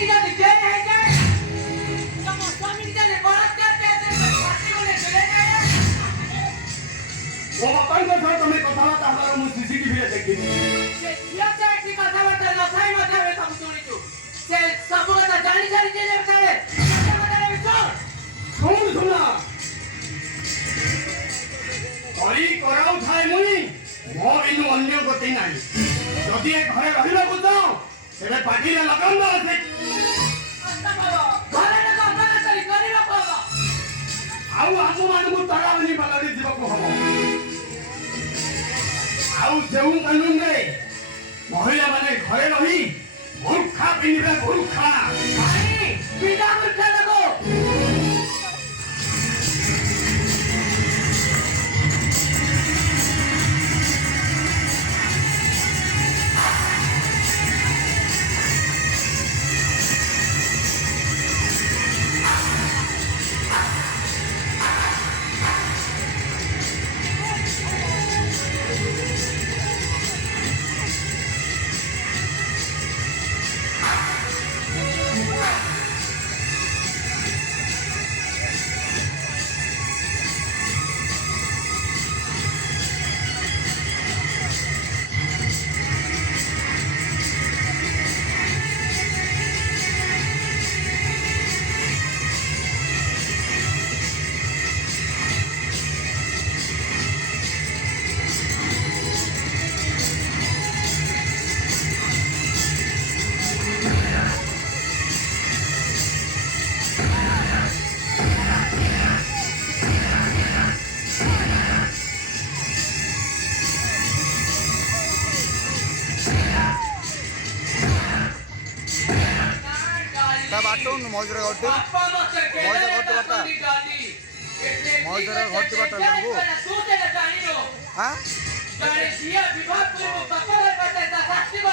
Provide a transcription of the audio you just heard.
की जाती के है के तुम स्वामी की जाने बरात करते हैं फांसी को ले चले गए वो अपन को था तुम्हें कथा बात हमारा मुझ सीसीटीवी रे देखी से किया चाहे की कथा बात न थाई मत है सब सुनी तू से सब कथा जानी जानी चीजें बताए क्या बता रहे हो सुना करी कराउ थाए मुनी मो इनु अन्य गति नाही जदि ए घरे रहिला बुझाओ तेरे पार्टी रे लगाम दे अच्छा बाबा घरे न का करी करी न बाबा आउ आमु मानमु तारावनी बालाडी जीवको हबो आउ जेउ कानून रे महिला माने घरे रही मूर्खा पिनिबे मूर्खा भाई बिना मूर्खा लगो बाटन मौजर घटी मौजर घटी बता मौजर घटी बता बाबू हां जाने सिया विभाग को पकड़ करता था शास्त्री को